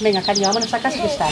Venga, cariño, vámonos a casa que está.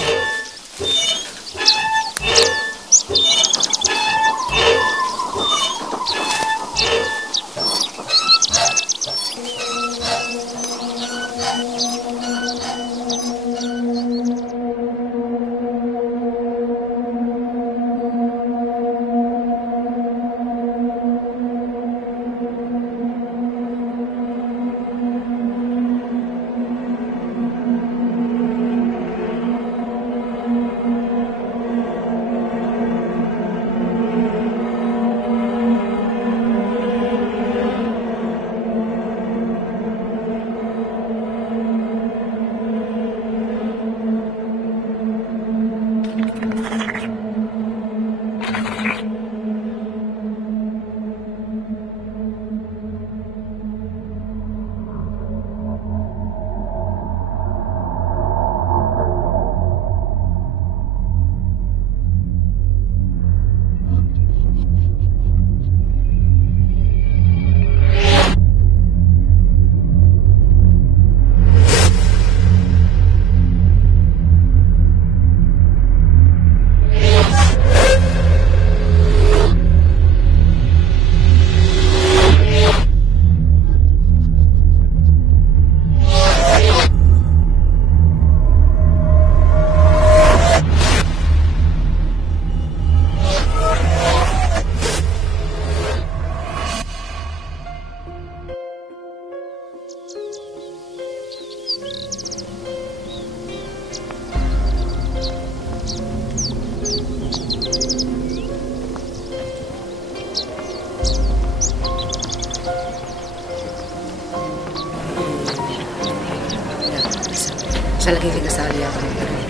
Esa es la que dice que estaba liada.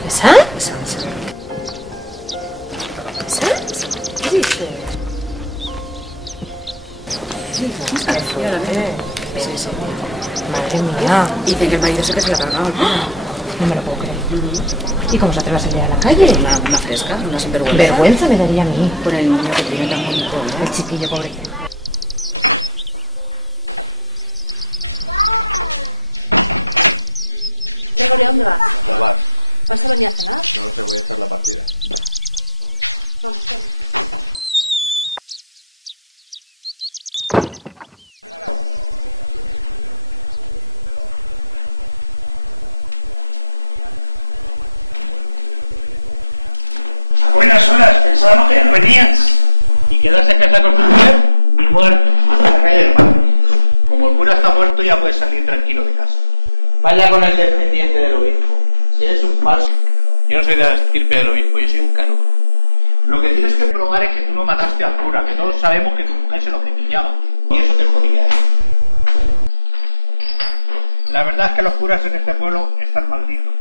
¿Esa? Esa. ¿Qué dice? Sí. Madre mía. Dice que el marido se que se la ha cargado el pelo. No me lo puedo creer. ¿Y cómo se atreve a salir a la calle? Una fresca, una sinvergüenza. Vergüenza me daría a mí. Con el niño que tiene tan bonito, ¿eh? El chiquillo, pobre. Gregorio, ¿dónde vas? Al bar. ¿Vas a venir a cenar? No lo sé, voy a echar la partida. Vamos, ven. A buenas horas, pensábamos que ya no venías. ¿Y quedarse en casa con su mujer? Ni muerto. Hasta la calle del padre. Como el cura está muerto, ya puedes salir tranquilo de casa. Vaya con el descendiente del obispo. Si eres un falso. Yo no soy de la estirpe del obispo, yo soy un canuto. Lo que tienes que probar es que tú no mataste al cura, que todos sabemos que tu mujer se lo cepillaba. Y eso te jodía, ¿eh? La verdad es que los curas en este pueblo están malditos.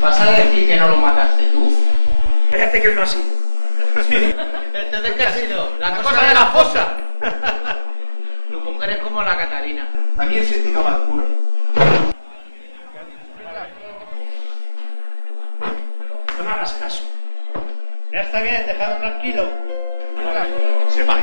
¿Vas a decir que no lo mataste tú? Cállate que él no ha sido. Sí. Entonces, ¿qué ha sido? La cosa de la fosa. Tu mujer es como la Catalina. También se tiraba al cura. No hagas caso. Ya está bien, dejadlo tranquilo. Se va.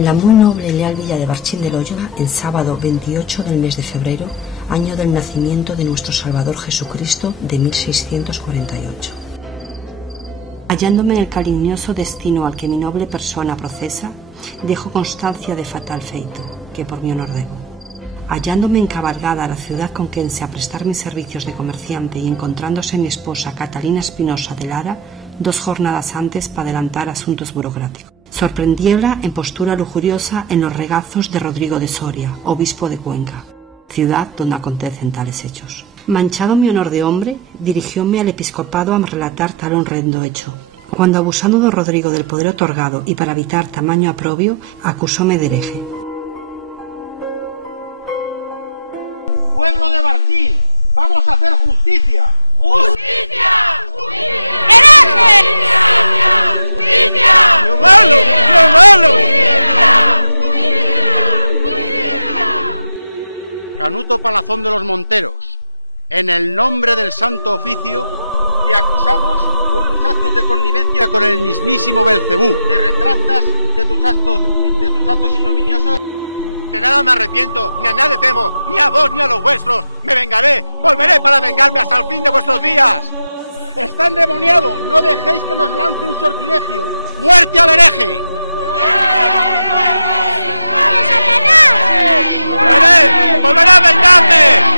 en la muy noble y leal villa de Barchín del Hoyo, el sábado 28 del mes de febrero, año del nacimiento de nuestro Salvador Jesucristo de 1648. Hallándome en el cariñoso destino al que mi noble persona procesa, dejo constancia de fatal feito, que por mi honor debo. Hallándome encabalgada a la ciudad conquense a prestar mis servicios de comerciante y encontrándose mi esposa Catalina Espinosa de Lara 2 jornadas antes para adelantar asuntos burocráticos. Sorprendiéla en postura lujuriosa en los regazos de Rodrigo de Soria, obispo de Cuenca, ciudad donde acontecen tales hechos. Manchado mi honor de hombre, dirigióme al episcopado a relatar tal honrendo, cuando abusando de Rodrigo acusóme de hereje. Pueblo de Barcín, vamos a hacer justicia. ¡Justicia! ¡Hereje! ¡Justicia! ¡Lo malo! ¡Lo malo! Canuto Palazón de los Monteros, en el nombre del Santo Oficio, te acusamos por tus actos de connivencia con el mismísimo Belcebú. Te retractas de tus actos ignominiosos. De nada me arrepiento, ni a nadie temo, ni a vos ni a los vuestros. Me vengaré, volveré para vengarme hasta el fin de vuestros días. Está endemoniado, no dejéis que nos lance un sortilegio. ¡Muerte al hereje! ¡Volveré! ¡Volveré a vengarme!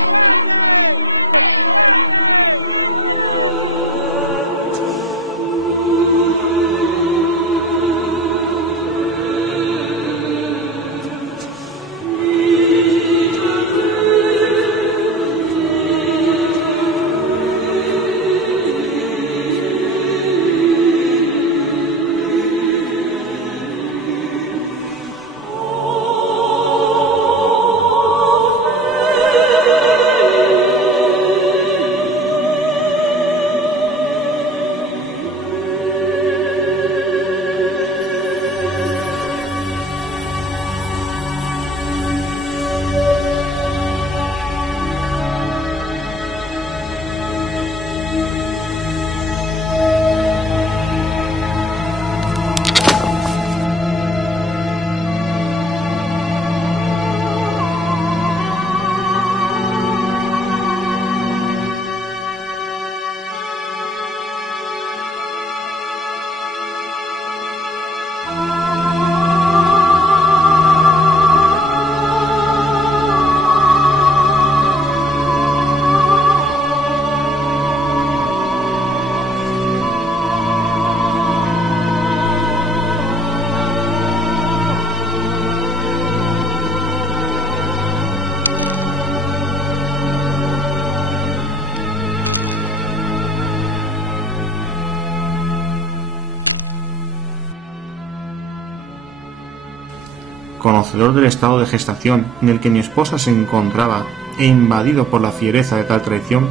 Conocedor del estado de gestación en el que mi esposa se encontraba e invadido por la fiereza de tal traición,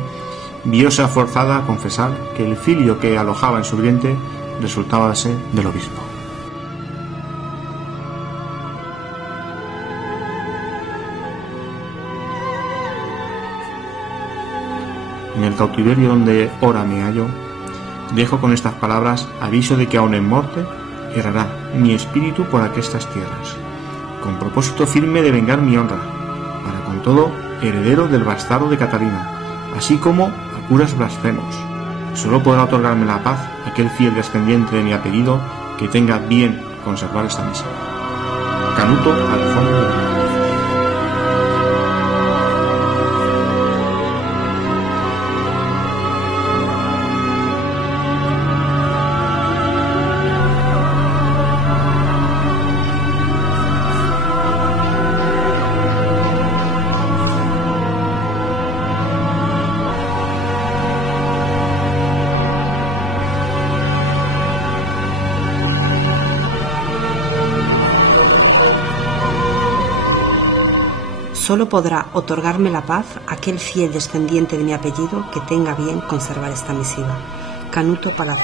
vióse forzada a confesar que el filio que alojaba en su vientre resultaba ser del obispo. En el cautiverio donde ahora me hallo, dejo con estas palabras aviso de que aun en muerte errará mi espíritu por aquestas tierras, con propósito firme de vengar mi honra, para con todo heredero del bastardo de Catalina, así como a curas blasfemos. Solo podrá otorgarme la paz y que el fiel descendiente de mi apellido que tenga bien conservar esta misa. Solo podrá otorgarme la paz aquel fiel descendiente de mi apellido que tenga bien conservar esta misiva. Canuto Palazón.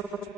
Dios.